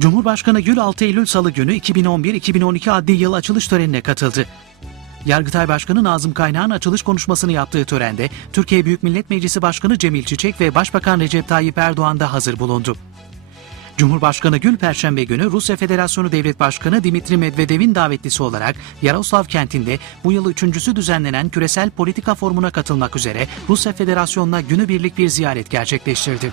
Cumhurbaşkanı Gül 6 Eylül Salı günü 2011-2012 adli yıl açılış törenine katıldı. Yargıtay Başkanı Nazım Kaynağ'ın açılış konuşmasını yaptığı törende Türkiye Büyük Millet Meclisi Başkanı Cemil Çiçek ve Başbakan Recep Tayyip Erdoğan da hazır bulundu. Cumhurbaşkanı Gül Perşembe günü Rusya Federasyonu Devlet Başkanı Dimitri Medvedev'in davetlisi olarak Yaroslav kentinde bu yıl üçüncüsü düzenlenen küresel politika forumuna katılmak üzere Rusya Federasyonu'na günübirlik bir ziyaret gerçekleştirdi.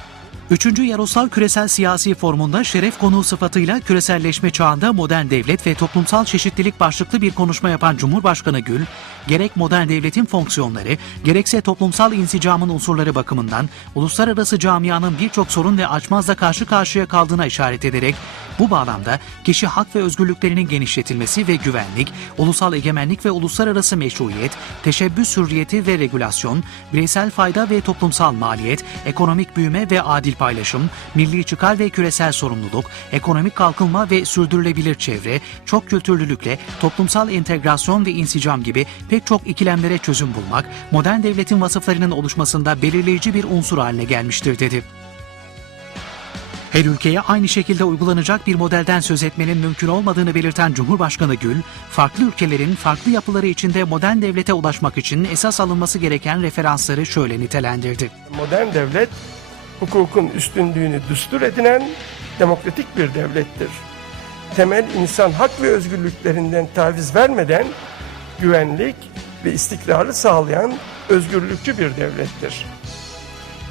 Üçüncü Yaroslav Küresel Siyasi Forumu'nda şeref konuğu sıfatıyla küreselleşme çağında modern devlet ve toplumsal çeşitlilik başlıklı bir konuşma yapan Cumhurbaşkanı Gül, gerek modern devletin fonksiyonları, gerekse toplumsal insicamın unsurları bakımından uluslararası camianın birçok sorun ve açmazla karşı karşıya kaldığına işaret ederek bu bağlamda kişi hak ve özgürlüklerinin genişletilmesi ve güvenlik, ulusal egemenlik ve uluslararası meşruiyet, teşebbüs hürriyeti ve regülasyon, bireysel fayda ve toplumsal maliyet, ekonomik büyüme ve adil paylaşım, milli çıkar ve küresel sorumluluk, ekonomik kalkınma ve sürdürülebilir çevre, çok kültürlülükle toplumsal entegrasyon ve insicam gibi pek çok ikilemlere çözüm bulmak, modern devletin vasıflarının oluşmasında belirleyici bir unsur haline gelmiştir dedi. Her ülkeye aynı şekilde uygulanacak bir modelden söz etmenin mümkün olmadığını belirten Cumhurbaşkanı Gül, farklı ülkelerin farklı yapıları içinde modern devlete ulaşmak için esas alınması gereken referansları şöyle nitelendirdi. Modern devlet hukukun üstünlüğünü düstur edinen demokratik bir devlettir. Temel insan hak ve özgürlüklerinden taviz vermeden güvenlik ve istikrarı sağlayan özgürlükçü bir devlettir.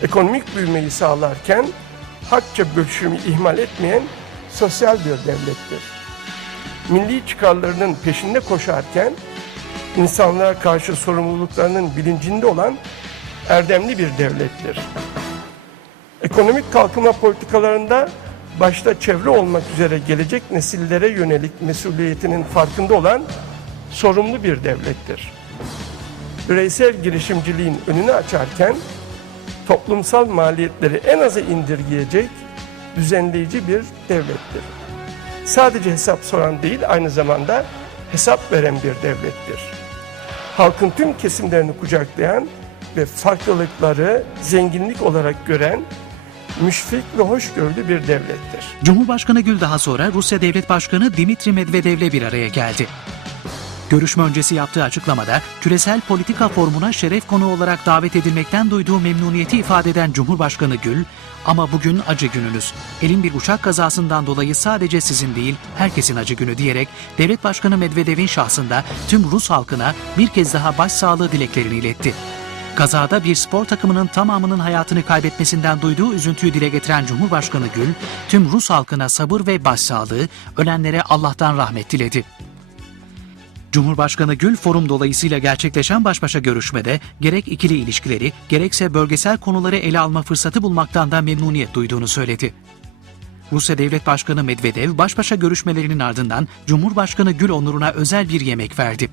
Ekonomik büyümeyi sağlarken hakça bölüşümü ihmal etmeyen sosyal bir devlettir. Milli çıkarlarının peşinde koşarken insanlığa karşı sorumluluklarının bilincinde olan erdemli bir devlettir. Ekonomik kalkınma politikalarında başta çevre olmak üzere gelecek nesillere yönelik mesuliyetinin farkında olan sorumlu bir devlettir. Bireysel girişimciliğin önünü açarken toplumsal maliyetleri en aza indirgeyecek düzenleyici bir devlettir. Sadece hesap soran değil aynı zamanda hesap veren bir devlettir. Halkın tüm kesimlerini kucaklayan ve farklılıkları zenginlik olarak gören müşfik ve hoşgörülü bir devlettir. Cumhurbaşkanı Gül daha sonra Rusya Devlet Başkanı Dimitri Medvedev'le bir araya geldi. Görüşme öncesi yaptığı açıklamada küresel politika formuna şeref konuğu olarak davet edilmekten duyduğu memnuniyeti ifade eden Cumhurbaşkanı Gül, ama bugün acı gününüz. Elin bir uçak kazasından dolayı sadece sizin değil, herkesin acı günü diyerek Devlet Başkanı Medvedev'in şahsında tüm Rus halkına bir kez daha başsağlığı dileklerini iletti. Kazada bir spor takımının tamamının hayatını kaybetmesinden duyduğu üzüntüyü dile getiren Cumhurbaşkanı Gül, tüm Rus halkına sabır ve başsağlığı, ölenlere Allah'tan rahmet diledi. Cumhurbaşkanı Gül forum dolayısıyla gerçekleşen baş başa görüşmede gerek ikili ilişkileri gerekse bölgesel konuları ele alma fırsatı bulmaktan da memnuniyet duyduğunu söyledi. Rusya Devlet Başkanı Medvedev baş başa görüşmelerinin ardından Cumhurbaşkanı Gül onuruna özel bir yemek verdi.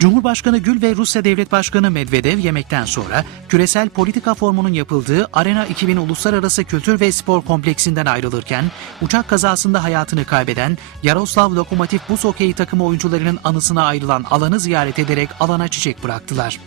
Cumhurbaşkanı Gül ve Rusya Devlet Başkanı Medvedev yemekten sonra küresel politika formunun yapıldığı Arena 2000 Uluslararası Kültür ve Spor Kompleksinden ayrılırken uçak kazasında hayatını kaybeden Yaroslav Lokomotiv Buz Hokeyi takımı oyuncularının anısına ayrılan alanı ziyaret ederek alana çiçek bıraktılar.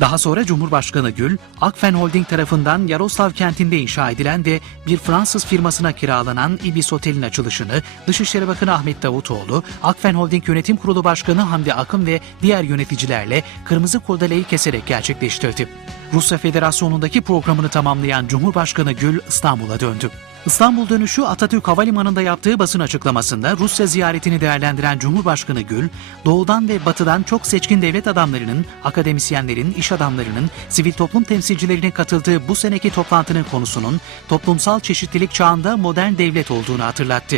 Daha sonra Cumhurbaşkanı Gül, Akfen Holding tarafından Yaroslav kentinde inşa edilen ve bir Fransız firmasına kiralanan Ibis Otel'in açılışını Dışişleri Bakanı Ahmet Davutoğlu, Akfen Holding Yönetim Kurulu Başkanı Hamdi Akın ve diğer yöneticilerle kırmızı kurdeleyi keserek gerçekleştirdi. Rusya Federasyonu'ndaki programını tamamlayan Cumhurbaşkanı Gül İstanbul'a döndü. İstanbul dönüşü Atatürk Havalimanı'nda yaptığı basın açıklamasında Rusya ziyaretini değerlendiren Cumhurbaşkanı Gül, doğudan ve batıdan çok seçkin devlet adamlarının, akademisyenlerin, iş adamlarının, sivil toplum temsilcilerinin katıldığı bu seneki toplantının konusunun toplumsal çeşitlilik çağında modern devlet olduğunu hatırlattı.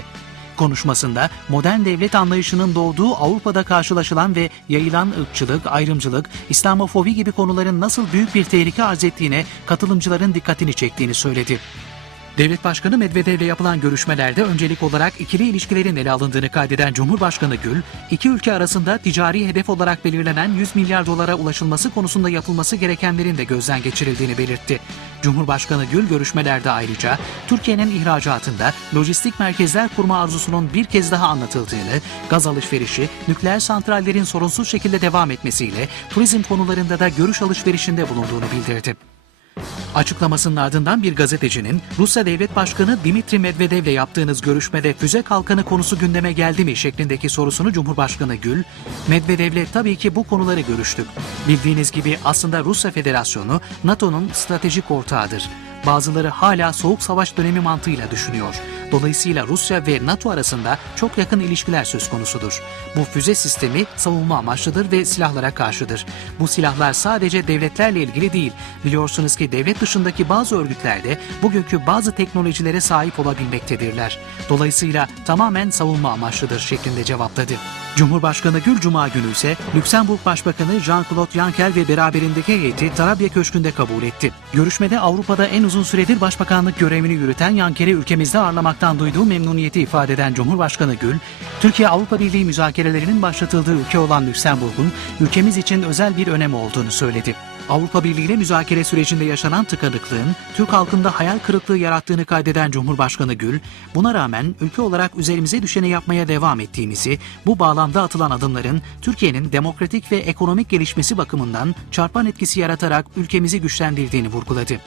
Konuşmasında modern devlet anlayışının doğduğu Avrupa'da karşılaşılan ve yayılan ırkçılık, ayrımcılık, İslamofobi gibi konuların nasıl büyük bir tehlike arz ettiğine katılımcıların dikkatini çektiğini söyledi. Devlet Başkanı Medvedev'le yapılan görüşmelerde öncelik olarak ikili ilişkilerin ele alındığını kaydeden Cumhurbaşkanı Gül, iki ülke arasında ticari hedef olarak belirlenen 100 milyar dolara ulaşılması konusunda yapılması gerekenlerin de gözden geçirildiğini belirtti. Cumhurbaşkanı Gül görüşmelerde ayrıca Türkiye'nin ihracatında lojistik merkezler kurma arzusunun bir kez daha anlatıldığını, gaz alışverişi, nükleer santrallerin sorunsuz şekilde devam etmesiyle turizm konularında da görüş alışverişinde bulunduğunu bildirdi. Açıklamasının ardından bir gazetecinin Rusya Devlet Başkanı Dimitri Medvedev'le yaptığınız görüşmede füze kalkanı konusu gündeme geldi mi şeklindeki sorusunu Cumhurbaşkanı Gül, Medvedev'le tabii ki bu konuları görüştük. Bildiğiniz gibi aslında Rusya Federasyonu NATO'nun stratejik ortağıdır. Bazıları hala soğuk savaş dönemi mantığıyla düşünüyor. Dolayısıyla Rusya ve NATO arasında çok yakın ilişkiler söz konusudur. Bu füze sistemi savunma amaçlıdır ve silahlara karşıdır. Bu silahlar sadece devletlerle ilgili değil. Biliyorsunuz ki devlet dışındaki bazı örgütler de bugünkü bazı teknolojilere sahip olabilmektedirler. Dolayısıyla tamamen savunma amaçlıdır şeklinde cevapladı. Cumhurbaşkanı Gül Cuma günü ise Lüksemburg Başbakanı Jean-Claude Juncker ve beraberindeki heyeti Tarabya Köşkü'nde kabul etti. Görüşmede Avrupa'da en uzun süredir başbakanlık görevini yürüten Juncker'i ülkemizde ağırlamaktan duyduğu memnuniyeti ifade eden Cumhurbaşkanı Gül, Türkiye-Avrupa Birliği müzakerelerinin başlatıldığı ülke olan Lüksemburg'un ülkemiz için özel bir önemi olduğunu söyledi. Avrupa Birliği ile müzakere sürecinde yaşanan tıkanıklığın Türk halkında hayal kırıklığı yarattığını kaydeden Cumhurbaşkanı Gül, buna rağmen ülke olarak üzerimize düşeni yapmaya devam ettiğimizi, bu bağlamda atılan adımların Türkiye'nin demokratik ve ekonomik gelişmesi bakımından çarpan etkisi yaratarak ülkemizi güçlendirdiğini vurguladı.